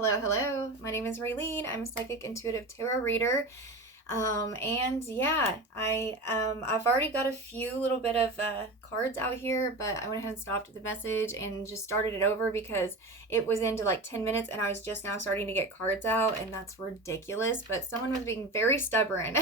Hello, hello. My name is Raylene. I'm a psychic intuitive tarot reader. And yeah, I've already got a few little bit of cards out here, but I went ahead and stopped the message and just started it over because it was into like 10 minutes and I was just now starting to get cards out, and that's ridiculous. But someone was being very stubborn.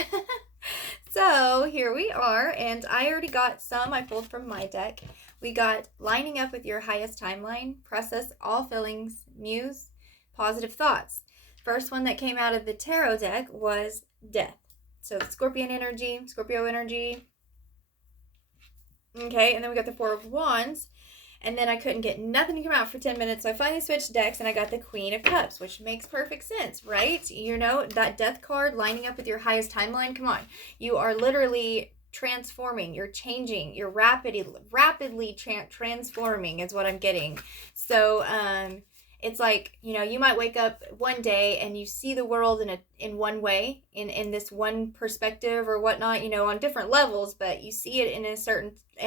So here we are, and I already got some I pulled from my deck. We got lining up with your highest timeline, process all feelings, muse, positive thoughts. First one that came out of the tarot deck was death. So Scorpion energy, Scorpio energy. Okay, and then we got the Four of Wands. And then I couldn't get nothing to come out for 10 minutes. So I finally switched decks and I got the Queen of Cups, which makes perfect sense, right? You know, that death card lining up with your highest timeline. Come on. You are literally transforming, you're changing, you're rapidly transforming is what I'm getting. So it's like, you know, you might wake up one day and you see the world in one way, in this one perspective or whatnot, you know, on different levels, but you see it in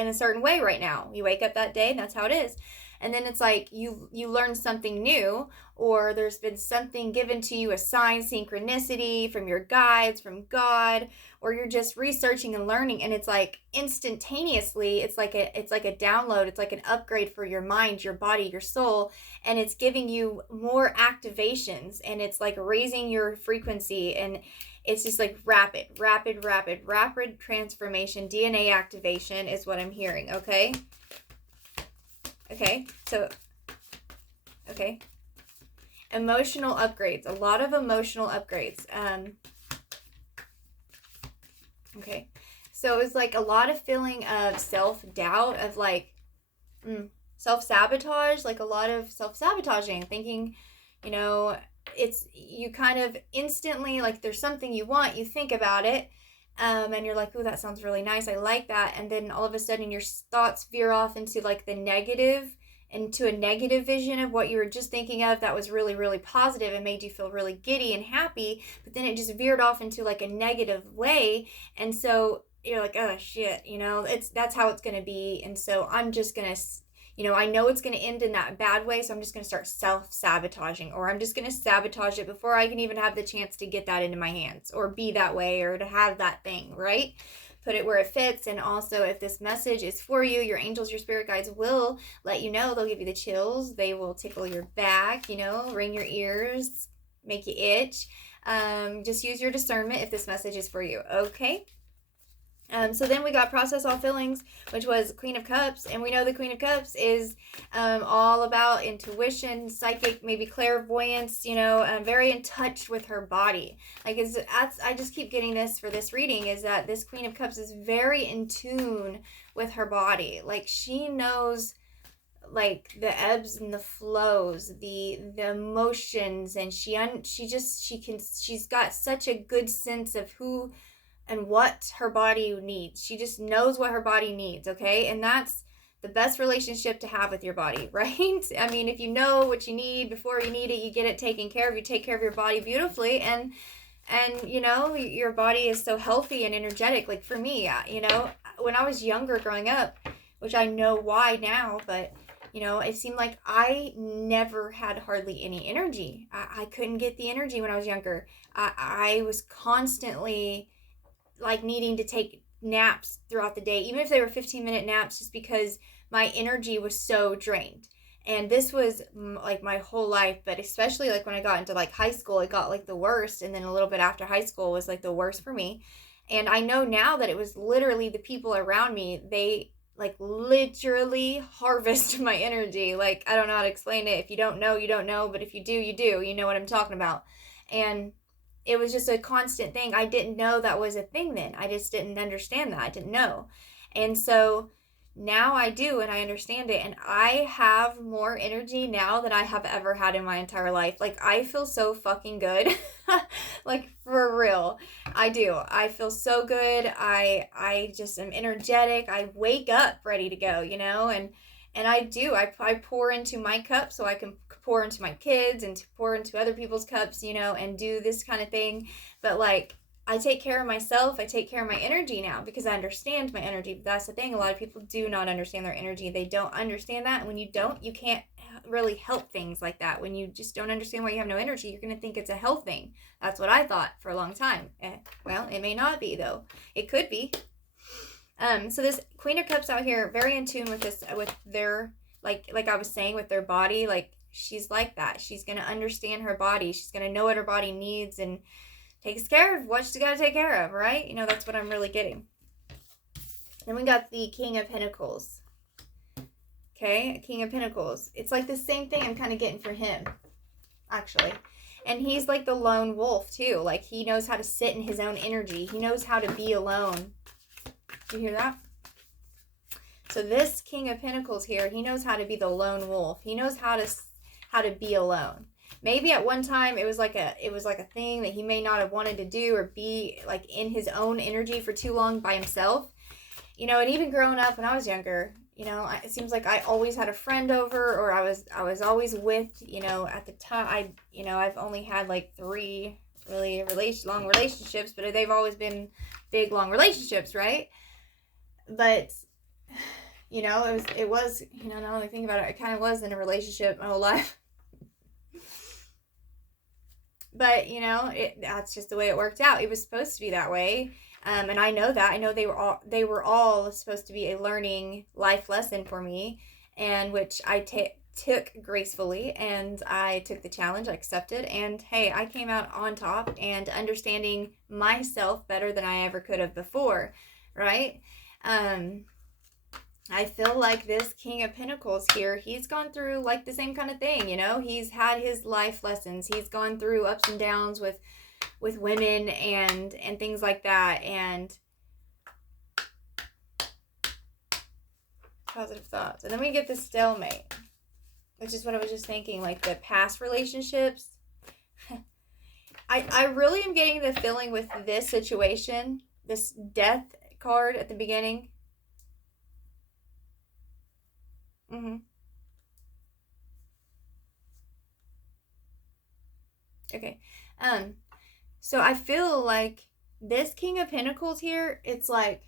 a certain way right now. You wake up that day and that's how it is. And then it's like you learn something new, or there's been something given to you, a sign, synchronicity from your guides, from God, or you're just researching and learning, and it's like instantaneously, it's like a download, it's like an upgrade for your mind, your body, your soul, and it's giving you more activations, and it's like raising your frequency, and it's just like rapid transformation. DNA activation is what I'm hearing. Okay, so okay, emotional upgrades, a lot of emotional upgrades. Okay, so it's like a lot of feeling of self-doubt, of like self-sabotage, like a lot of self-sabotaging, thinking, you know, it's, you kind of instantly, like there's something you want, you think about it, and you're like, oh, that sounds really nice, I like that, and then all of a sudden your thoughts veer off into like the negative, into a negative vision of what you were just thinking of that was really, really positive and made you feel really giddy and happy, but then it just veered off into like a negative way, and so you're like, oh shit, you know, that's how it's gonna be, and so I'm just gonna, you know, I know it's going to end in that bad way, so I'm just going to start self-sabotaging, or I'm just going to sabotage it before I can even have the chance to get that into my hands, or be that way, or to have that thing, right? Put it where it fits. And also, if this message is for you, your angels, your spirit guides will let you know. They'll give you the chills. They will tickle your back, you know, ring your ears, make you itch. Just use your discernment if this message is for you, okay? So then we got process all feelings, which was Queen of Cups, and we know the Queen of Cups is all about intuition, psychic, maybe clairvoyance, you know, very in touch with her body. Like, I just keep getting this for this reading, is that this Queen of Cups is very in tune with her body. Like, she knows like the ebbs and the flows, the emotions, and she's got such a good sense of who and what her body needs. She just knows what her body needs, okay? And that's the best relationship to have with your body, right? I mean, if you know what you need before you need it, you get it taken care of. You take care of your body beautifully, and you know, your body is so healthy and energetic. Like for me, you know, when I was younger growing up, which I know why now, but you know, it seemed like I never had hardly any energy. I couldn't get the energy when I was younger. I was constantly like needing to take naps throughout the day, even if they were 15-minute naps, just because my energy was so drained. And this was like my whole life, but especially like when I got into like high school, it got like the worst. And then a little bit after high school was like the worst for me. And I know now that it was literally the people around me, they like literally harvest my energy. Like, I don't know how to explain it. If you don't know, you don't know, but if you do, you do. You know what I'm talking about. And it was just a constant thing. I didn't know that was a thing then. I just didn't understand that. I didn't know. And so now I do, and I understand it. And I have more energy now than I have ever had in my entire life. Like, I feel so fucking good. Like, for real. I do. I feel so good. I just am energetic. I wake up ready to go, you know? And I do. I pour into my cup so I can pour into my kids and to pour into other people's cups, you know, and do this kind of thing. But like, I take care of myself. I take care of my energy now because I understand my energy. But that's the thing. A lot of people do not understand their energy. They don't understand that. And when you don't, you can't really help things like that. When you just don't understand why you have no energy, you're going to think it's a health thing. That's what I thought for a long time. Well, it may not be, though. It could be. So this Queen of Cups out here, very in tune with this, with their, like I was saying, with their body. Like, she's like that. She's going to understand her body. She's going to know what her body needs and takes care of what she's got to take care of, right? You know, that's what I'm really getting. Then we got the King of Pentacles. Okay, King of Pentacles. It's like the same thing I'm kind of getting for him, actually. And he's like the lone wolf, too. Like, he knows how to sit in his own energy. He knows how to be alone. You hear that? So this King of Pentacles here, he knows how to be the lone wolf. He knows how to be alone. Maybe at one time it was like a thing that he may not have wanted to do, or be like in his own energy for too long by himself. You know, and even growing up when I was younger, you know, it seems like I always had a friend over, or I was always with, you know, at the time, I've only had like 3 really long relationships, but they've always been big, long relationships, right? But, you know, it was, you know, now that I think about it, I kind of was in a relationship my whole life. But, you know, that's just the way it worked out. It was supposed to be that way. And I know that. I know they were all supposed to be a learning life lesson for me, and which I took gracefully, and I took the challenge, I accepted, and hey, I came out on top and understanding myself better than I ever could have before, right? I feel like this King of Pentacles here, he's gone through like the same kind of thing, you know? He's had his life lessons. He's gone through ups and downs with women and things like that, and positive thoughts. And then we get the stalemate, which is what I was just thinking, like the past relationships. I really am getting the feeling with this situation, this death card at the beginning. Okay. So I feel like this King of Pentacles here, it's like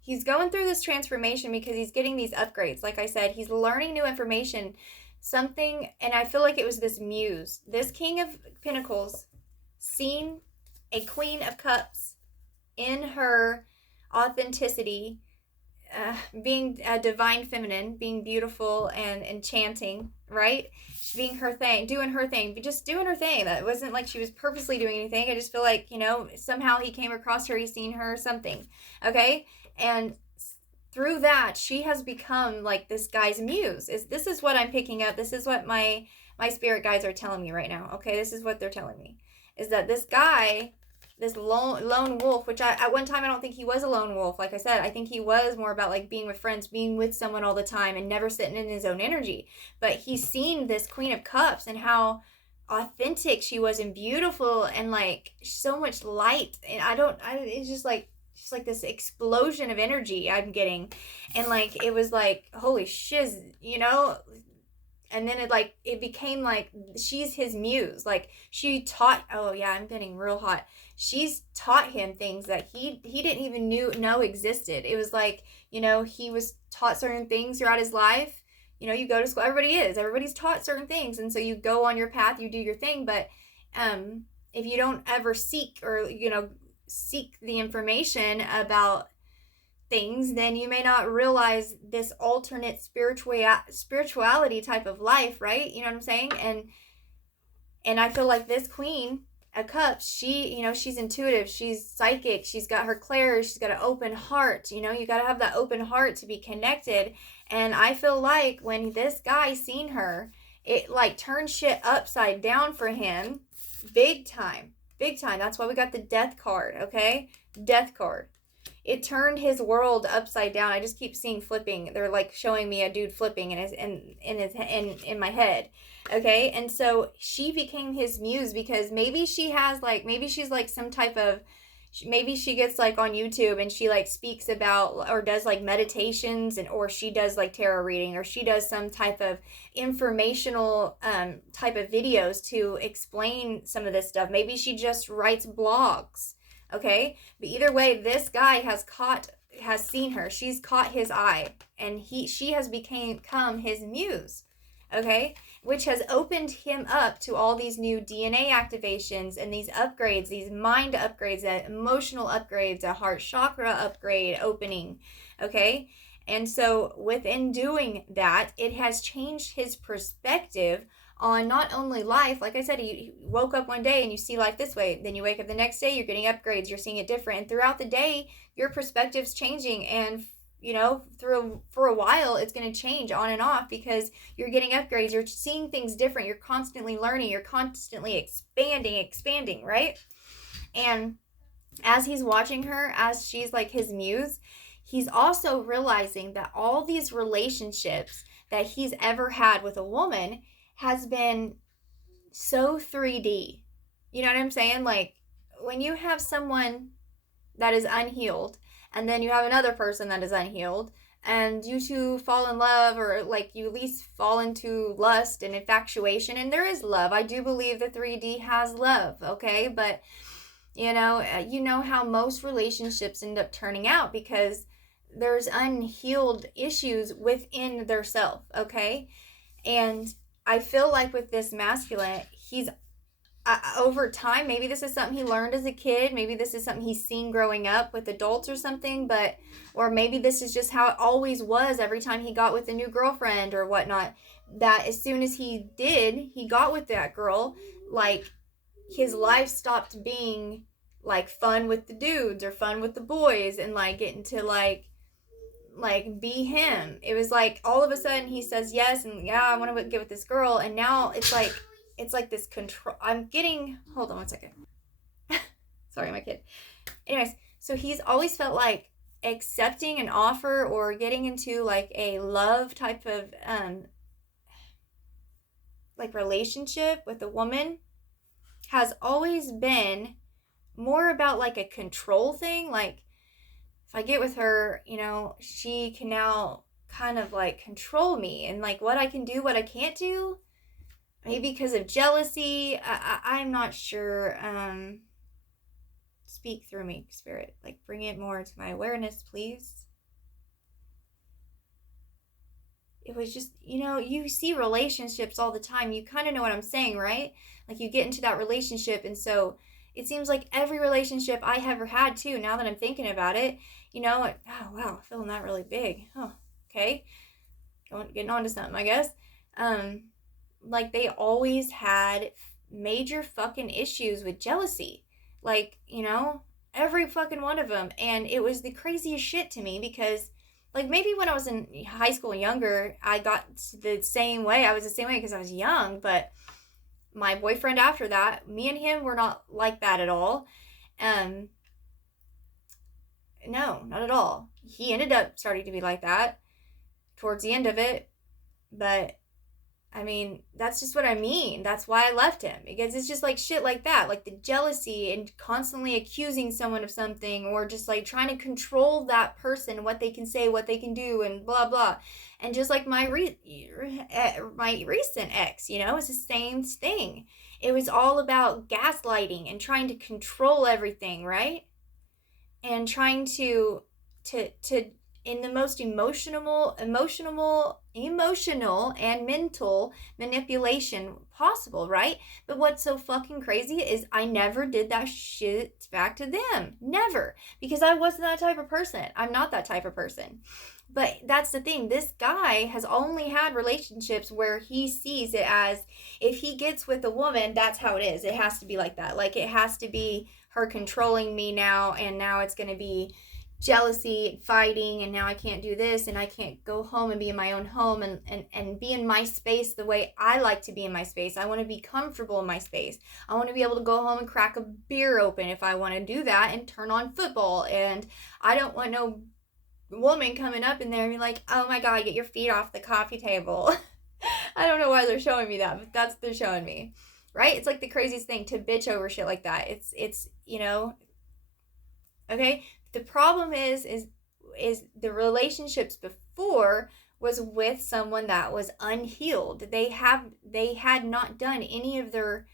he's going through this transformation because he's getting these upgrades. Like I said, he's learning new information, something, and I feel like it was this muse. This King of Pentacles seen a Queen of Cups in her authenticity, being a divine feminine, being beautiful and enchanting, right? Being her thing, doing her thing, just doing her thing. That wasn't like she was purposely doing anything. I just feel like, you know, somehow he came across her, he's seen her, something, okay? And through that, she has become like this guy's muse. This is what I'm picking up. This is what my spirit guides are telling me right now, okay? This is what they're telling me, is that this guy, this lone wolf, which at one time I don't think he was a lone wolf. Like I said, I think he was more about like being with friends, being with someone all the time, and never sitting in his own energy. But he's seen this Queen of Cups and how authentic she was and beautiful and like so much light. And it's just like this explosion of energy I'm getting. And like it was like, holy shiz, you know. And then it became like she's his muse. Like she taught, oh yeah, I'm getting real hot. She's taught him things that he didn't even know existed. It was like, you know, he was taught certain things throughout his life. You know, you go to school, everybody's taught certain things. And so you go on your path, you do your thing. But if you don't ever seek the information about things, then you may not realize this alternate spirituality type of life, right? You know what I'm saying? And I feel like this Queen of Cups, she, you know, she's intuitive, she's psychic, she's got her clairs, she's got an open heart. You know, you got to have that open heart to be connected. And I feel like when this guy seen her, it like turned shit upside down for him, big time. That's why we got the death card, okay? Death card. It turned his world upside down. I just keep seeing flipping. They're like showing me a dude flipping in my head. Okay? And so she became his muse because maybe she's like some type of, maybe she gets like on YouTube and she like speaks about or does like meditations, or she does like tarot reading, or she does some type of informational type of videos to explain some of this stuff. Maybe she just writes blogs. Okay, but either way, this guy has seen her. She's caught his eye, and she has become his muse. okay? Which has opened him up to all these new DNA activations and these upgrades, these mind upgrades, emotional upgrades, a heart chakra upgrade opening, okay? And so within doing that, it has changed his perspective on not only life. Like I said, you woke up one day and you see life this way, then you wake up the next day, you're getting upgrades, you're seeing it different, and throughout the day your perspective's changing, and for a while it's going to change on and off because you're getting upgrades, you're seeing things different, you're constantly learning, you're constantly expanding, right? And as he's watching her, as she's like his muse, he's also realizing that all these relationships that he's ever had with a woman has been so 3D. You know what I'm saying? Like when you have someone that is unhealed, and then you have another person that is unhealed, and you two fall in love, or like you at least fall into lust and infatuation, and there is love. I do believe the 3D has love, okay? But you know how most relationships end up turning out because there's unhealed issues within their self, okay? And I feel like with this masculine, he's over time, maybe this is something he learned as a kid, maybe this is something he's seen growing up with adults or something, but or maybe this is just how it always was every time he got with a new girlfriend or whatnot, that as soon as he got with that girl, like his life stopped being like fun with the dudes or fun with the boys and like getting to like be him. It was like all of a sudden he says yes and yeah, I want to get with this girl, and now it's like this control. Hold on one second. Sorry, my kid. Anyways, so he's always felt like accepting an offer or getting into like a love type of like relationship with a woman has always been more about like a control thing. Like if I get with her, she can now kind of like control me and like what I can do, what I can't do. Maybe because of jealousy. I'm not sure. Speak through me, Spirit. Like bring it more to my awareness, please. It was just, you see relationships all the time. You kind of know what I'm saying, right? Like you get into that relationship, and so it seems like every relationship I ever had too, now that I'm thinking about it, like, oh wow, feeling that really big. Oh, okay. Getting on to something, I guess. Like they always had major fucking issues with jealousy. Like, every fucking one of them. And it was the craziest shit to me because like maybe when I was in high school and younger, I got the same way. I was the same way because I was young, but my boyfriend after that, me and him were not like that at all. No, not at all. He ended up starting to be like that towards the end of it, but I mean, that's just what I mean. That's why I left him. Because it's just like shit like that. Like the jealousy and constantly accusing someone of something, or just like trying to control that person, what they can say, what they can do, and blah, blah. And just like my recent ex, it's the same thing. It was all about gaslighting and trying to control everything, right? And trying to in the most emotional and mental manipulation possible, right? But what's so fucking crazy is I never did that shit back to them. Never. Because I wasn't that type of person. I'm not that type of person. But that's the thing. This guy has only had relationships where he sees it as if he gets with a woman, that's how it is. It has to be like that. Like it has to be her controlling me now, and now it's going to be jealousy, fighting, and now I can't do this, and I can't go home and be in my own home and be in my space the way I like to be in my space. I want to be comfortable in my space. I want to be able to go home and crack a beer open if I want to do that and turn on football. And I don't want no woman coming up in there and be like, oh my God, get your feet off the coffee table. I don't know why they're showing me that, but that's what they're showing me. Right? It's like the craziest thing to bitch over shit like that. It's okay? The problem is the relationships before was with someone that was unhealed. They had not done any of their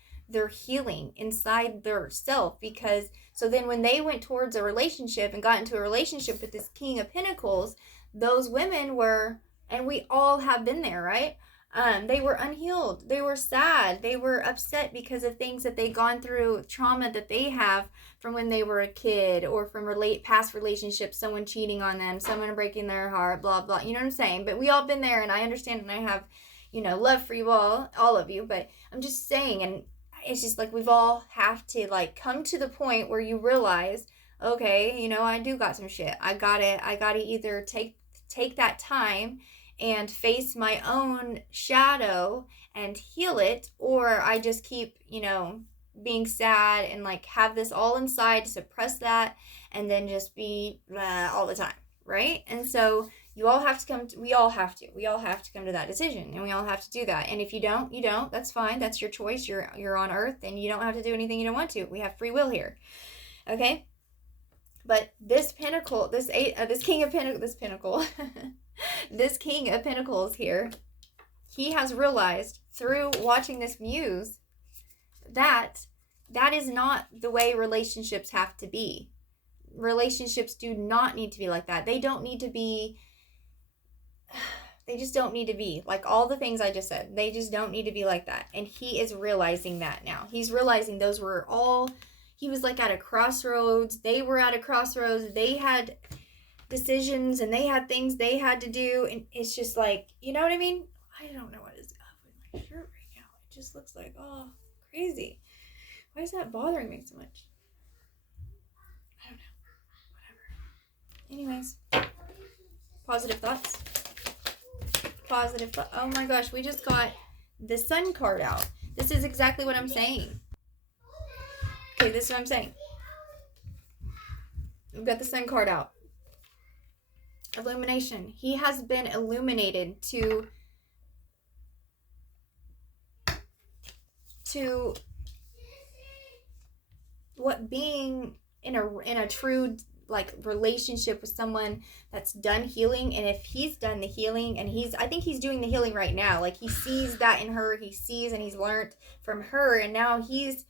healing inside their self, because so then when they went towards a relationship and got into a relationship with this King of Pentacles, those women were, and we all have been there, right? They were unhealed. They were sad. They were upset because of things that they gone through, trauma that they have from when they were a kid, or from past relationships, someone cheating on them, someone breaking their heart, blah blah. You know what I'm saying? But we all been there, and I understand, and I have, love for you all of you. But I'm just saying, and it's just like we've all have to like come to the point where you realize, okay, I do got some shit. I gotta either take that time and face my own shadow and heal it, or I just keep, being sad and like have this all inside, suppress that, and then just be all the time, right? And so we all have to come to that decision, and we all have to do that. And if you don't, that's fine. That's your choice. You're on earth, and you don't have to do anything you don't want to. We have free will here. Okay? But this pinnacle, this king of pentacles, this king of pentacles here, he has realized through watching this muse that is not the way relationships have to be. Relationships do not need to be like that. They don't need to be, they just don't need to be like all the things I just said. They just don't need to be like that. And he is realizing that now. He's realizing those were all, he was like at a crossroads. They were at a crossroads. They had decisions, and they had things they had to do. And it's just like, you know what I mean? I don't know what is up with my shirt right now. It just looks like, oh, crazy. Why is that bothering me so much? I don't know. Whatever. Anyways, positive thoughts. Oh my gosh, we just got the sun card out. This is exactly what I'm saying. Okay, this is what I'm saying. We've got the sun card out. Illumination. He has been illuminated to what being in a true like relationship with someone that's done healing. And if he's done the healing, and I think he's doing the healing right now, like he sees that in her, he sees and he's learned from her, and now he's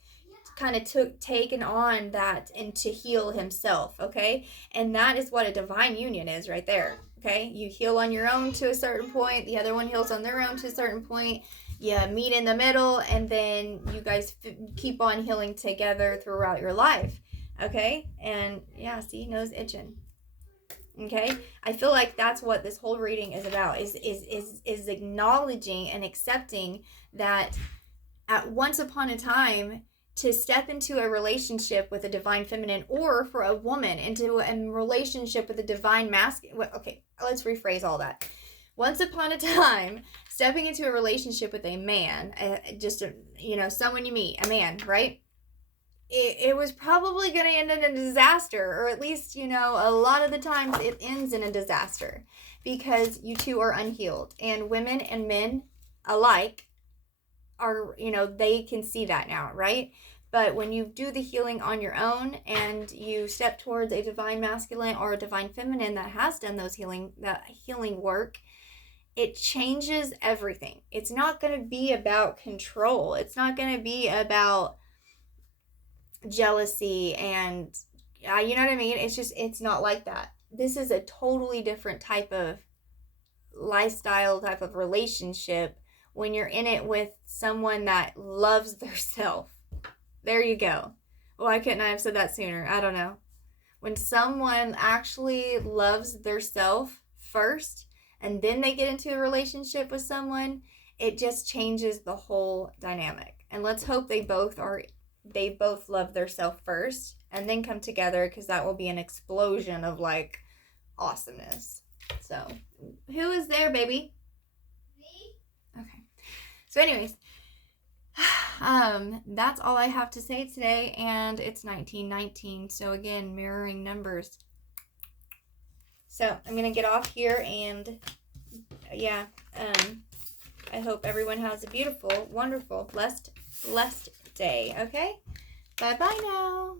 kind of taken on that and to heal himself. Okay, and that is what a divine union is right there. Okay, you heal on your own to a certain point, the other one heals on their own to a certain point, you meet in the middle, and then you guys keep on healing together throughout your life. Okay, and yeah, see, nose itching. Okay, I feel like that's what this whole reading is about, is acknowledging and accepting that at once upon a time, to step into a relationship with a divine feminine, or for a woman into a relationship with a divine masculine. Well, okay, let's rephrase all that. Once upon a time, stepping into a relationship with a man, someone you meet, a man, right? It was probably going to end in a disaster, or at least, a lot of the times it ends in a disaster, because you two are unhealed, and women and men alike are, they can see that now, right? But when you do the healing on your own, and you step towards a divine masculine or a divine feminine that has done that healing work, it changes everything. It's not going to be about control. It's not going to be about jealousy and, you know what I mean? It's not like that. This is a totally different type of lifestyle, type of relationship, when you're in it with someone that loves their self. There you go. Why couldn't I have said that sooner? I don't know. When someone actually loves their self first, and then they get into a relationship with someone, it just changes the whole dynamic. And let's hope they both love their self first, and then come together, because that will be an explosion of like awesomeness. So, who is there, baby? Me. Okay. So anyways, that's all I have to say today, and it's 1919, so again, mirroring numbers. So I'm gonna get off here, and yeah, I hope everyone has a beautiful, wonderful, blessed day. Okay, bye bye now.